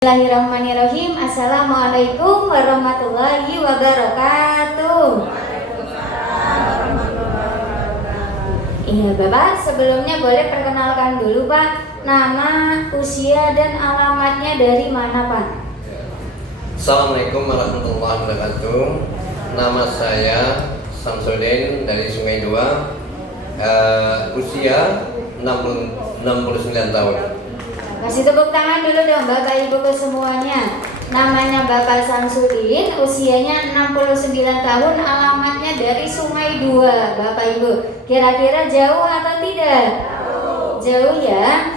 Bismillahirrahmanirrahim. Assalamualaikum warahmatullahi wabarakatuh. Iya Bapak, sebelumnya boleh perkenalkan dulu Pak, nama, usia, dan alamatnya dari mana Pak? Assalamualaikum warahmatullahi wabarakatuh. Nama saya Samsudin dari Sungai Dua. Usia 69 tahun. Kasih tepuk tangan dulu dong Bapak Ibu ke semuanya. Namanya Bapak Samsudin, usianya 69 tahun, alamatnya dari Sungai Dua Bapak Ibu. Kira-kira jauh atau tidak? Jauh ya.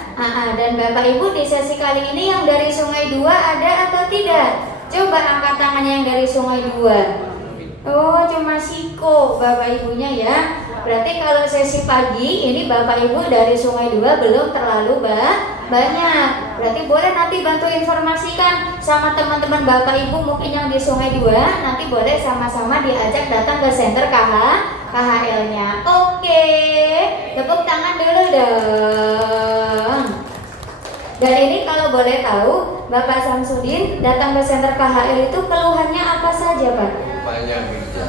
Dan Bapak Ibu di sesi kali ini yang dari Sungai Dua ada atau tidak? Coba angkat tangannya yang dari Sungai Dua. Oh, cuma Siko Bapak Ibunya ya. Berarti kalau sesi pagi ini Bapak Ibu dari Sungai Dua belum terlalu banyak. Berarti boleh nanti bantu informasikan sama teman-teman Bapak Ibu mungkin yang di Sungai Dua. Nanti boleh sama-sama diajak datang ke center KHL-nya. Oke, tepuk tangan dulu dong. Dan ini kalau boleh tahu Bapak Samsudin datang ke center KHL itu keluhannya apa saja Pak? Banyak bisa.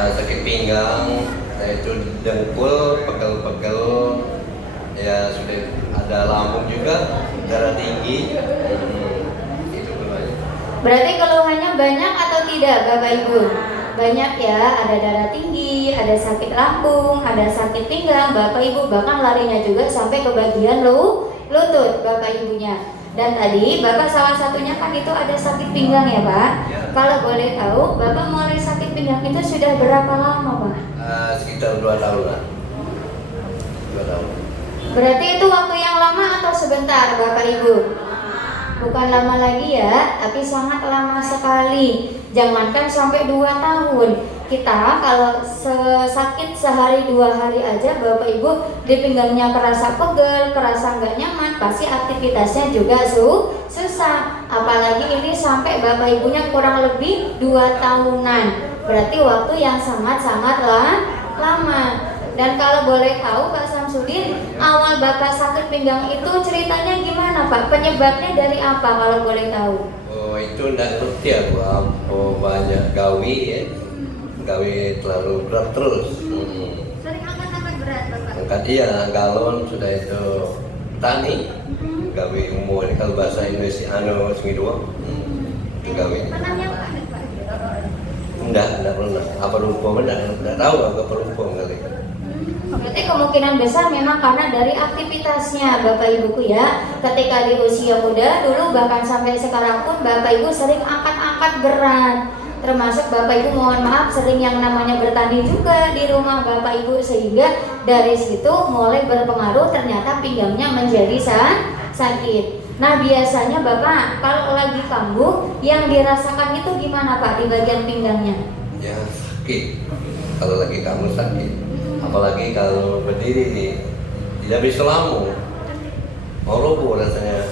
Sakit pinggang, itu dengkul, pegel-pegel, ya sudah ada lambung juga, darah tinggi, itu banyak. Berarti keluhannya banyak atau tidak Bapak Ibu? Banyak ya, ada darah tinggi, ada sakit lambung, ada sakit pinggang, Bapak Ibu bahkan larinya juga sampai ke bagian lutut Bapak Ibunya. Dan tadi Bapak salah satunya kan itu ada sakit pinggang ya Pak? Ya. Kalau boleh tahu, Bapak mulai sakit pinggang itu sudah berapa lama Pak? Sekitar 2 tahun lah. 2 tahun. Berarti itu waktu yang lama atau sebentar Bapak Ibu? Bukan lama lagi ya, tapi sangat lama sekali. Jangankan sampai 2 tahun. Kita kalau sakit sehari 2 hari aja Bapak Ibu di pinggangnya kerasa pegel, kerasa nggak nyaman, pasti aktivitasnya juga susah. Apalagi ini sampai Bapak Ibunya kurang lebih 2 tahunan. Berarti waktu yang sangat-sangat lama. Dan kalau boleh tahu Pak Samsudin, awal Bapak sakit pinggang itu ceritanya gimana Pak? Penyebabnya dari apa kalau boleh tahu? Oh itu enggak ngerti aku, banyak gawi ya. Gawi terlalu berat terus. Sering angkat berat Bapak? Angkat iya, galon sudah itu tani. Gawi umur ini kalau bahasa Indonesia Sungai Dua. Itu gawi. Pernah nyoba Pak? Enggak pernah. Apa rumpung enggak tahu apa rumpung kali. Berarti kemungkinan besar memang karena dari aktivitasnya Bapak Ibuku ya. Ketika di usia muda dulu bahkan sampai sekarang pun Bapak Ibu sering angkat-angkat berat. Termasuk Bapak Ibu mohon maaf sering yang namanya bertani juga di rumah Bapak Ibu. Sehingga dari situ mulai berpengaruh ternyata pinggangnya menjadi sakit. Nah biasanya Bapak kalau lagi kambuh yang dirasakan itu gimana Pak di bagian pinggangnya? Ya sakit. Kalau lagi kamu sakit. Apalagi kalau berdiri tidak bisa lambung, mau roboh rasanya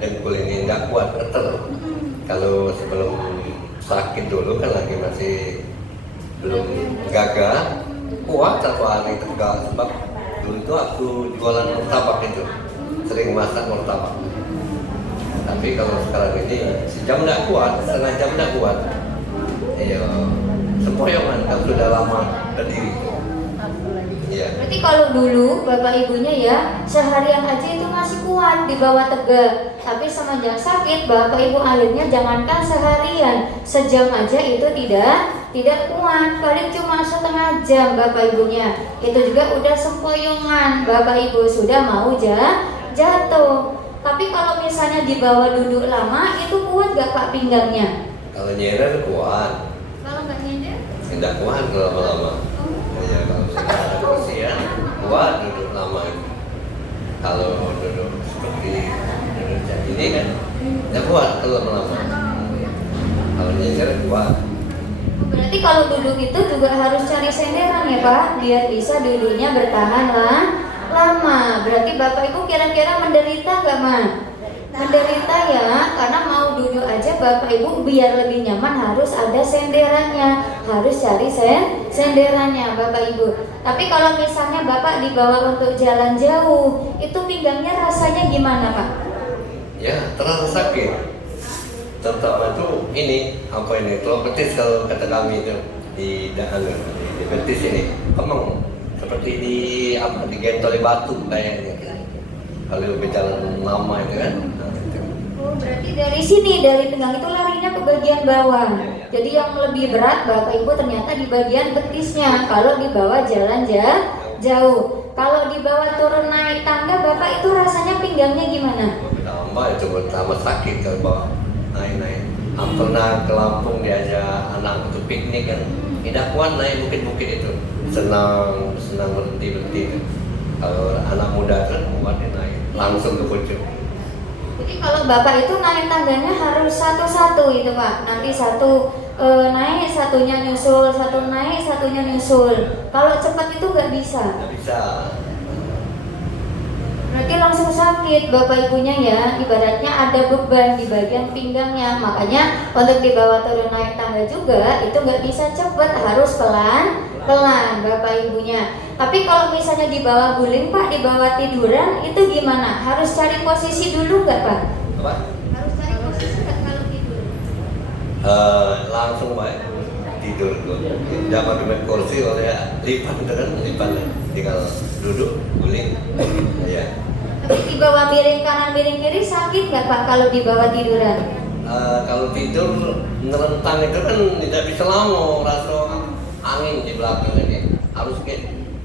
dengkul ini nggak kuat ketel. Kalau sebelum sakit dulu kan lagi masih belum gagah, kuat satu hari tegak. Sebab dulu itu aku jualan martabak itu, sering masak martabak. Tapi kalau sekarang ini sejam nggak kuat, setengah jam nggak kuat. Iya, sempoyongan kalau sudah lama berdiri. Iya. Berarti kalau dulu Bapak Ibunya ya seharian aja itu masih kuat di bawah tegak. Tapi semenjak sakit Bapak Ibu akhirnya jangankan seharian, sejam aja itu tidak kuat. Paling cuma setengah jam Bapak Ibunya. Itu juga udah sempoyongan. Bapak Ibu sudah mau jatuh. Tapi kalau misalnya di bawah duduk lama itu kuat gak Pak pinggangnya? Kalau nyender kuat. Kalau nggak nyender? Tidak kuat kalau lama-lama. Ya kalau sudah ada kursian kuat duduk lama itu. Kalau duduk seperti duduk kayak ini kan tidak kuat kalau lama-lama. Kalau nyender kuat. Berarti kalau duduk itu juga harus cari senderan ya Pak, biar bisa duduknya bertahan lama. Berarti Bapak Ibu kira-kira menderita nggak Ma? Menderita ya, karena mau duduk aja Bapak Ibu biar lebih nyaman harus ada senderannya, harus cari senderannya Bapak Ibu. Tapi kalau misalnya Bapak dibawa untuk jalan jauh, itu pinggangnya rasanya gimana Pak? Ya, terasa sakit. Terutama itu ini apa ini? Kalau betis kalau kata kami itu di betis ini, emang seperti digentoli batu kayaknya. Kalau berjalan lama itu kan. Oh, berarti dari sini, dari pinggang itu larinya ke bagian bawah. Jadi yang lebih berat Bapak Ibu ternyata di bagian betisnya. Kalau di bawah jalan jauh. Kalau di bawah turun naik tangga Bapak itu rasanya pinggangnya gimana? Pertama sakit kalau bawa naik. Pernah ke Lampung diajak anak untuk piknik kan. Tidak kuat naik bukit-bukit itu. Senang berhenti. Kalau anak muda kan kuatnya naik langsung ke puncak. Jadi kalau Bapak itu naik tangganya harus satu-satu itu Pak. Nanti satu naik, satunya nyusul, satu naik, satunya nyusul. Kalau cepat itu nggak bisa. Nggak bisa. Berarti langsung sakit Bapak Ibunya ya. Ibaratnya ada beban di bagian pinggangnya. Makanya untuk dibawa turun naik tangga juga itu nggak bisa cepat, harus pelan Bapak Ibunya. Tapi kalau misalnya di bawah guling Pak, di bawah tiduran itu gimana? Harus cari posisi dulu nggak Pak? Apa? Harus cari posisi nggak kalau tidur? Langsung Pak tidur tuh. Dapat dengan kursi oleh lipat tinggal duduk guling. Ya. Tapi di bawah miring kanan miring kiri sakit nggak Pak kalau di bawah tiduran? Kalau tidur ngerentang itu kan tidak bisa lama, rasa angin di belakang ini harus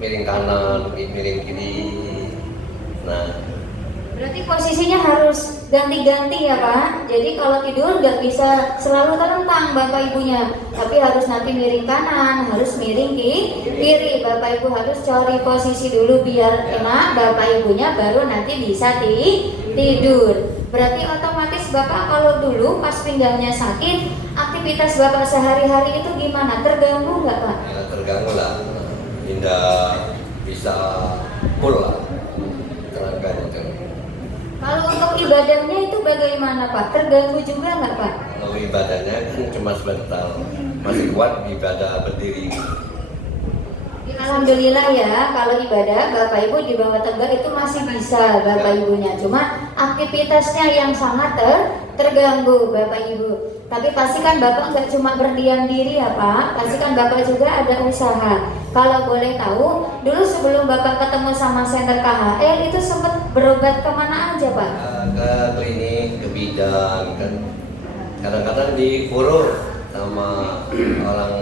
miring kanan, miring kiri. Nah, berarti posisinya harus ganti-ganti ya Pak. Jadi kalau tidur nggak bisa selalu terentang Bapak Ibunya, tapi harus nanti miring kanan, harus miring kiri. Bapak Ibu harus cari posisi dulu biar enak Bapak Ibunya, baru nanti bisa tidur. Berarti otomatis Bapak kalau dulu pas pinggangnya sakit, aktivitas Bapak sehari-hari itu gimana? Terganggu nggak Pak? ya terganggu lah. Tidak bisa full lah tenaganya itu. Kalau untuk ibadahnya itu bagaimana Pak? Terganggu juga nggak Pak? Kalau ibadahnya kan cuma sebentar, masih kuat ibadah berdiri. Alhamdulillah ya, kalau ibadah Bapak Ibu di bawah tegak itu masih bisa Bapak Ibunya. Cuma aktivitasnya yang sangat terganggu Bapak Ibu. Tapi pasti kan Bapak nggak cuma berdiam diri ya Pak, pasti kan Bapak juga ada usaha. Kalau boleh tahu, dulu sebelum Bapak ketemu sama Center KHL itu sempat berobat kemana aja Pak? Ke klinik, ke bidan kan. Kadang-kadang diurut sama orang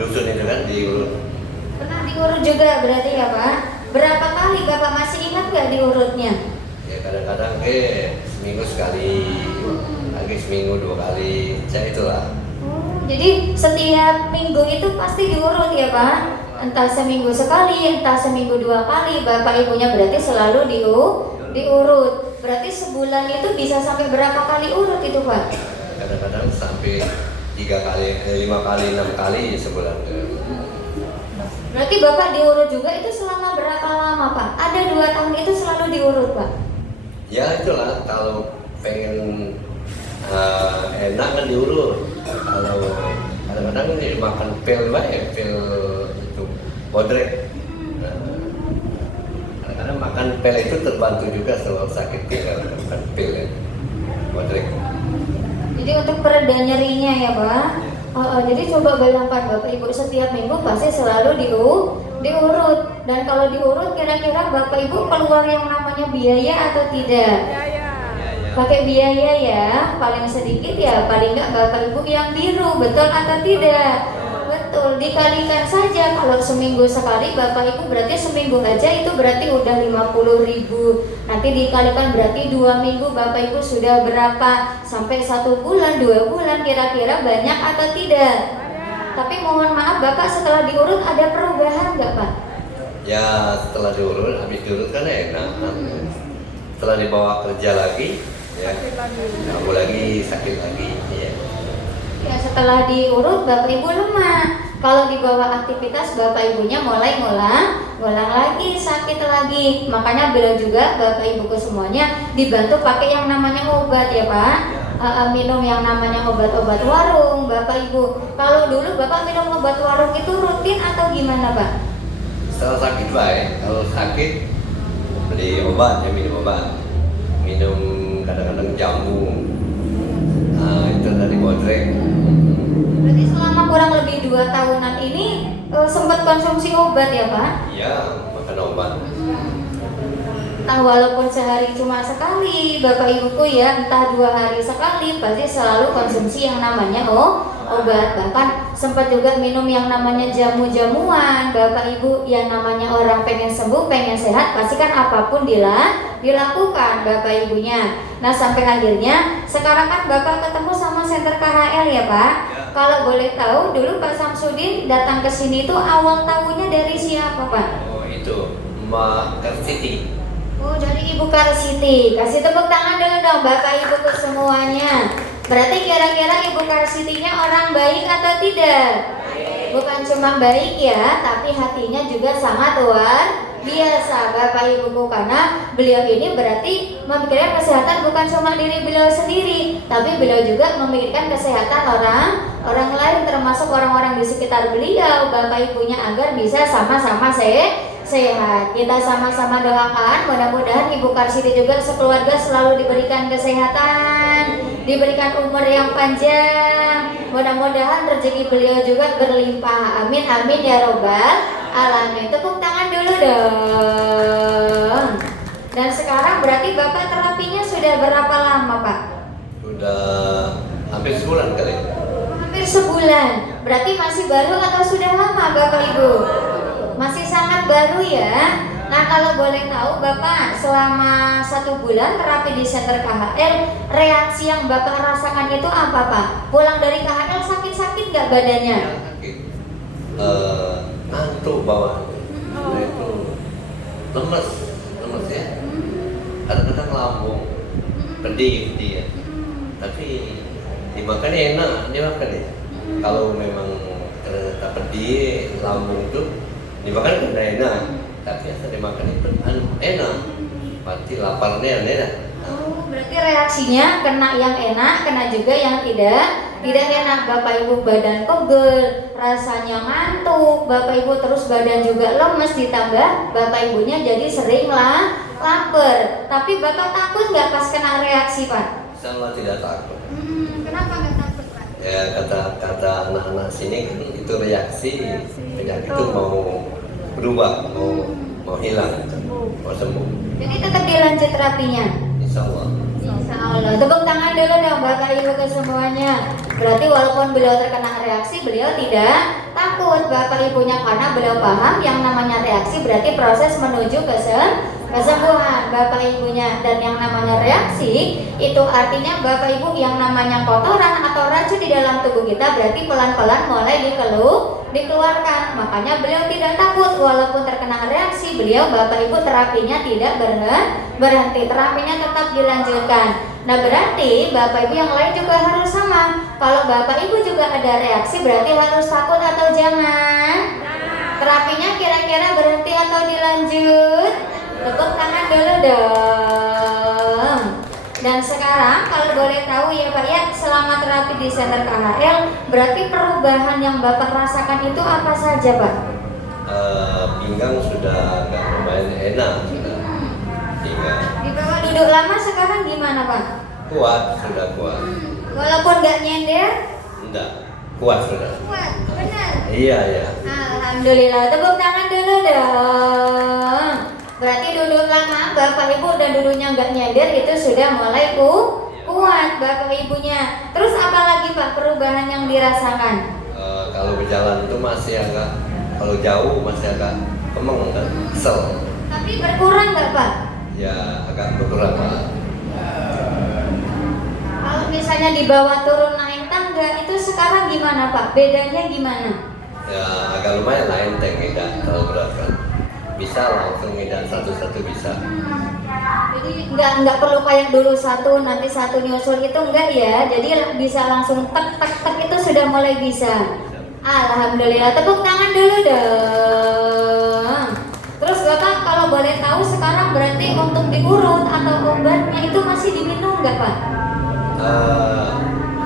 dusun itu kan diurut. Pernah diurut juga berarti ya Pak? Berapa kali Bapak masih ingat nggak diurutnya? Ya kadang-kadang seminggu sekali, lagi seminggu 2 kali, itulah. Jadi setiap minggu itu pasti diurut ya Pak? Entah seminggu sekali, entah seminggu 2 kali, Bapak Ibunya berarti selalu diurut. Berarti sebulan itu bisa sampai berapa kali urut itu Pak? Kadang-kadang sampai 3 kali, 5 kali, 6 kali sebulan. Berarti Bapak diurut juga itu selama berapa lama Pak? Ada 2 tahun itu selalu diurut Pak? Ya itulah, kalau pengen enak kan diurut. Kalau kadang-kadang makan pil pil itu bodrek. Kadang-kadang makan pil itu terbantu juga kalau sakit makan pil ya, bodrek. Jadi untuk pereda nyerinya ya Pak? Jadi coba bayangkan Bapak Ibu setiap minggu pasti selalu diurut. Dan kalau diurut kira-kira Bapak Ibu keluar yang namanya biaya atau tidak? Pakai biaya ya, paling sedikit ya, paling nggak Bapak Ibu yang biru, betul atau tidak? Betul, dikalikan saja kalau seminggu sekali Bapak Ibu berarti seminggu aja itu berarti udah 50.000. Nanti dikalikan berarti 2 minggu Bapak Ibu sudah berapa? Sampai 1 bulan, 2 bulan kira-kira banyak atau tidak? Tapi mohon maaf Bapak setelah diurut ada perubahan nggak Pak? Ya setelah diurut, habis diurut kan enak. Setelah dibawa kerja lagi, ya kamu lagi sakit lagi. Ya setelah diurut Bapak Ibu lemah. Kalau dibawa aktivitas Bapak Ibunya mulai ngulang lagi, sakit lagi. Makanya bila juga Bapak Ibuku semuanya dibantu pakai yang namanya obat ya Pak. Minum yang namanya obat-obat warung Bapak Ibu. Kalau dulu Bapak minum obat warung itu rutin atau gimana Pak? Setelah sakit baik, kalau sakit beli obat ya minum obat. Minum kadang-kadang jamu. Nah, itu dari bodrek. Berarti selama kurang lebih 2 tahunan ini sempat konsumsi obat ya Pak? Iya, makan obat. Entah walaupun sehari cuma sekali, Bapak Ibuku ya, entah 2 hari sekali, pasti selalu konsumsi yang namanya obat. Bahkan sempat juga minum yang namanya jamu-jamuan. Bapak Ibu, yang namanya orang pengen sembuh, pengen sehat, pasti kan apapun dilakukan Bapak Ibunya. Nah sampai akhirnya sekarang kan Bapak ketemu sama Center KHL ya Pak. Kalau boleh tahu, dulu Pak Samsudin datang ke sini itu awal tahunya dari siapa Pak? Oh itu, Mbak Karsiti. Oh, dari Ibu Karsiti. Kasih tepuk tangan dulu dong Bapak Ibuku semuanya. Berarti kira-kira Ibu Karsitinya orang baik atau tidak? Bukan cuma baik ya, tapi hatinya juga sangat luar biasa Bapak Ibuku. Karena beliau ini berarti memikirkan kesehatan bukan cuma diri beliau sendiri, tapi beliau juga memikirkan kesehatan orang lain, termasuk orang-orang di sekitar beliau, Bapak Ibunya, agar bisa sama-sama sehat. Kita sama-sama doakan mudah-mudahan Ibu Karsiti juga sekeluarga selalu diberikan kesehatan, diberikan umur yang panjang, mudah-mudahan rezeki beliau juga berlimpah, amin amin ya robbal alamin. Tepuk tangan dulu dong. Dan sekarang berarti Bapak terapinya sudah berapa lama Pak? Sudah hampir sebulan kali. Hampir sebulan. Berarti masih baru atau sudah lama Bapak Ibu? Masih sangat baru ya. Nah kalau boleh tahu Bapak, selama 1 bulan terapi di Center KHL, reaksi yang Bapak rasakan itu apa Pak? Pulang dari KHL sakit-sakit nggak badannya? Sakit. Ngantuk bawaannya. Nah, itu lemes ya. Kadang-kadang lambung, pedih dia. Tapi dimakan enak, dimakan ya. Kalau memang ternyata pedih, lambung itu dimakan kan enak, tapi asal dimakan itu enak, mati laparnya enak. Oh, berarti reaksinya kena yang enak, kena juga yang tidak enak. Bapak Ibu badan pegel, rasanya ngantuk, Bapak Ibu terus badan juga lemes, ditambah Bapak Ibunya jadi sering lapar. Tapi Bapak takut nggak pas kena reaksi Pak? Insyaallah tidak takut. Kenapa nggak takut Pak? Ya kata anak-anak sini kan itu reaksi penyakit itu mau berubah, mau hilang, mau sembuh. Jadi tetap dilanjut terapinya. Insyaallah. Insyaallah. Tepuk tangan dulu dong Bapak Ibu ke semuanya. Berarti walaupun beliau terkena reaksi, beliau tidak takut Bapak Ibunya, karena beliau paham yang namanya reaksi berarti proses menuju kesembuhan Bapak Ibunya. Dan yang namanya reaksi itu artinya Bapak Ibu yang namanya kotoran atau racun di dalam tubuh kita berarti pelan-pelan mulai dikeluarkan. Makanya beliau tidak takut walaupun terkena reaksi, beliau Bapak Ibu terapinya tidak berhenti, terapinya tetap dilanjutkan. Nah berarti Bapak Ibu yang lain juga harus sama. Kalau Bapak Ibu juga ada reaksi berarti harus takut atau jangan? Terapinya kira-kira berhenti atau dilanjut? Tepuk tangan dulu dong. Dan sekarang kalau boleh tahu ya Pak ya, selama terapi di Center KHL, berarti perubahan yang Bapak rasakan itu apa saja Pak? Pinggang sudah agak lumayan enak sudah. Pinggang. Di bawah duduk lama sekarang gimana Pak? Sudah kuat. Walaupun nggak nyender? Enggak, kuat sudah. Kuat, benar. Iya. Alhamdulillah, tepuk tangan dulu dong. Berarti duduk lama Bapak Ibu dan duduknya nggak nyender itu sudah mulai kuat Bapak Ibunya. Terus apa lagi Pak perubahan yang dirasakan? Kalau berjalan itu masih agak, kalau jauh masih agak kemeng kan, kesel. Tapi berkurang nggak Pak? Ya agak berkurang Pak. Kalau misalnya dibawa turun naik tangga itu sekarang gimana Pak? Bedanya gimana? Ya agak lumayan lain tidak terlalu berat kan. Bisa langsung ngedan satu-satu bisa. Jadi nggak perlu kayak dulu satu nanti satu nyusul itu enggak ya. Jadi bisa langsung tek itu sudah mulai bisa. Alhamdulillah, tepuk tangan dulu dong. Terus Bapak kalau boleh tahu sekarang berarti untuk diurut atau obatnya itu masih diminum nggak Pak?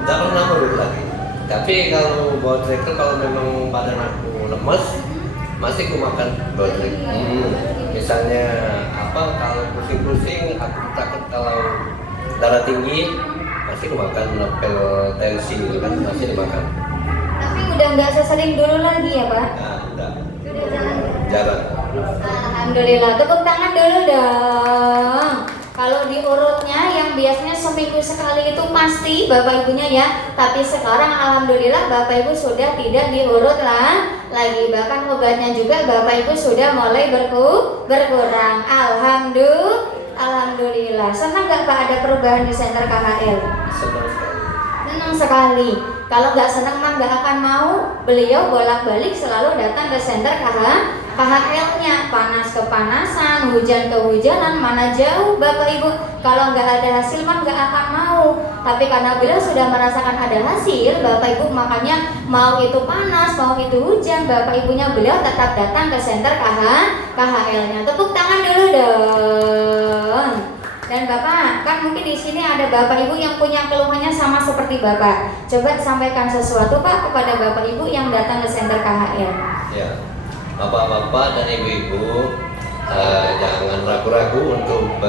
Tidak pernah urut lagi. Tapi kalau bodrek itu kalau memang badan aku lemes, masih aku makan bodrek. Misalnya apa, kalau pusing-pusing aku takut kalau darah tinggi masih dimakan, level tensi kan masih dimakan. Tapi udah nggak sesering dulu lagi ya Pak? Nah, udah Sudah jalan. jarang. Alhamdulillah, tepuk tangan dulu dong. Kalau diurutnya yang biasanya seminggu sekali itu pasti Bapak Ibunya ya. Tapi sekarang alhamdulillah Bapak Ibu sudah tidak diurut lah lagi. Bahkan obatnya juga Bapak Ibu sudah mulai berkurang. Alhamdulillah. Senang nggak Pak ada perubahan di Center KHL? Senang sekali. Senang sekali. Kalau nggak senang mah nggak akan mau. Beliau bolak-balik selalu datang ke Center KHL-nya. Panas kepanasan, hujan kehujanan, mana jauh Bapak Ibu. Kalau nggak ada hasil mah nggak akan mau. Tapi karena beliau sudah merasakan ada hasil, Bapak Ibu makanya mau itu panas, mau itu hujan, Bapak Ibunya beliau tetap datang ke Center KHL-nya. Tepuk tangan dulu dong. Dan Bapak, kan mungkin di sini ada Bapak Ibu yang punya keluhannya sama seperti Bapak. Coba sampaikan sesuatu Pak kepada Bapak Ibu yang datang ke Center KHL. Ya, Bapak-bapak dan Ibu-ibu, jangan ragu-ragu untuk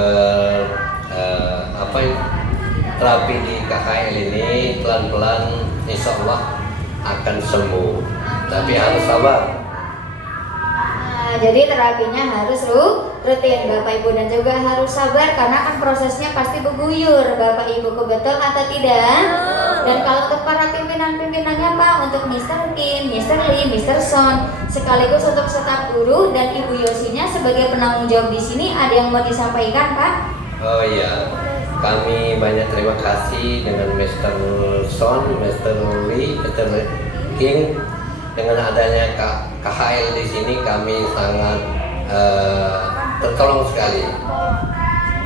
terapi di KHL ini. Pelan-pelan insya Allah akan sembuh. Tapi harus sabar. Jadi terapinya harus rutin Bapak Ibu, dan juga harus sabar karena kan prosesnya pasti berguyur Bapak Ibu, betul atau tidak? Dan kalau untuk para pimpinan-pimpinannya Pak, untuk Mr. Kim, Mr. Lee, Mr. Son, sekaligus untuk staf guru dan Ibu Yosinya sebagai penanggung jawab di sini, ada yang mau disampaikan Pak? Oh iya, kami banyak terima kasih dengan Mr. Son, Mr. Lee, Mr. King. Dengan adanya KHL di sini kami sangat tertolong sekali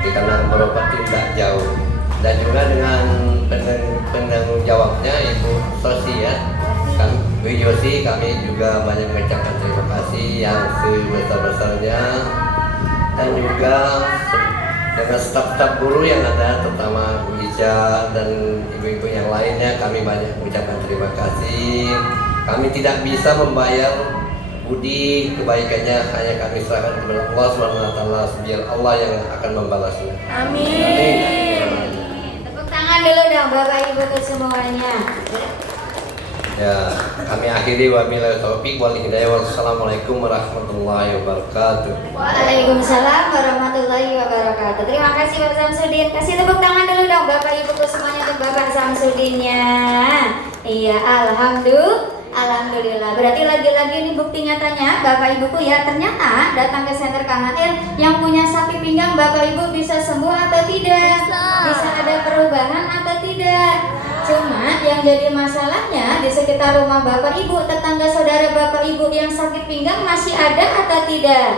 karena berobat tidak jauh, dan juga dengan penanggung jawabnya Ibu Sosi ya, Bu Yosi, kami juga banyak mengucapkan terima kasih yang sebesar-besarnya, dan juga dengan staf-staf guru yang ada, terutama Bu Ica dan ibu-ibu yang lainnya, kami banyak mengucapkan terima kasih. Kami tidak bisa membayar budi kebaikannya, hanya kami serahkan kepada Allah SWT, biar Allah yang akan membalasnya. Amin. Tepuk tangan dulu dong Bapak Ibu ke semuanya. Ya, kami akhiri wabillahi taufiq wal hidayah. Wassalamualaikum warahmatullahi wabarakatuh. Waalaikumsalam warahmatullahi wabarakatuh. Terima kasih Pak Samsudin. Kasih tepuk tangan dulu dong Bapak Ibu ke semuanya untuk Bapak Samsudinnya. Iya, Alhamdulillah. Berarti lagi-lagi ini bukti nyatanya Bapak Ibuku ya, ternyata datang ke Center KHL yang punya sakit pinggang Bapak Ibu bisa sembuh atau tidak? Bisa ada perubahan atau tidak? Cuma yang jadi masalahnya di sekitar rumah Bapak Ibu, tetangga saudara Bapak Ibu yang sakit pinggang masih ada atau tidak?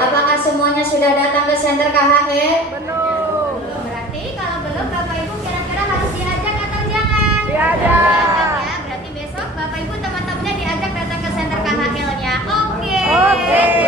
Apakah semuanya sudah datang ke Center KHL? Belum. Berarti kalau belum Bapak Ibu kira-kira harus diajak atau jangan? Diajak ya. Berarti besok Bapak Ibu teman-temannya diajak datang ke Center KHL-nya. Oke.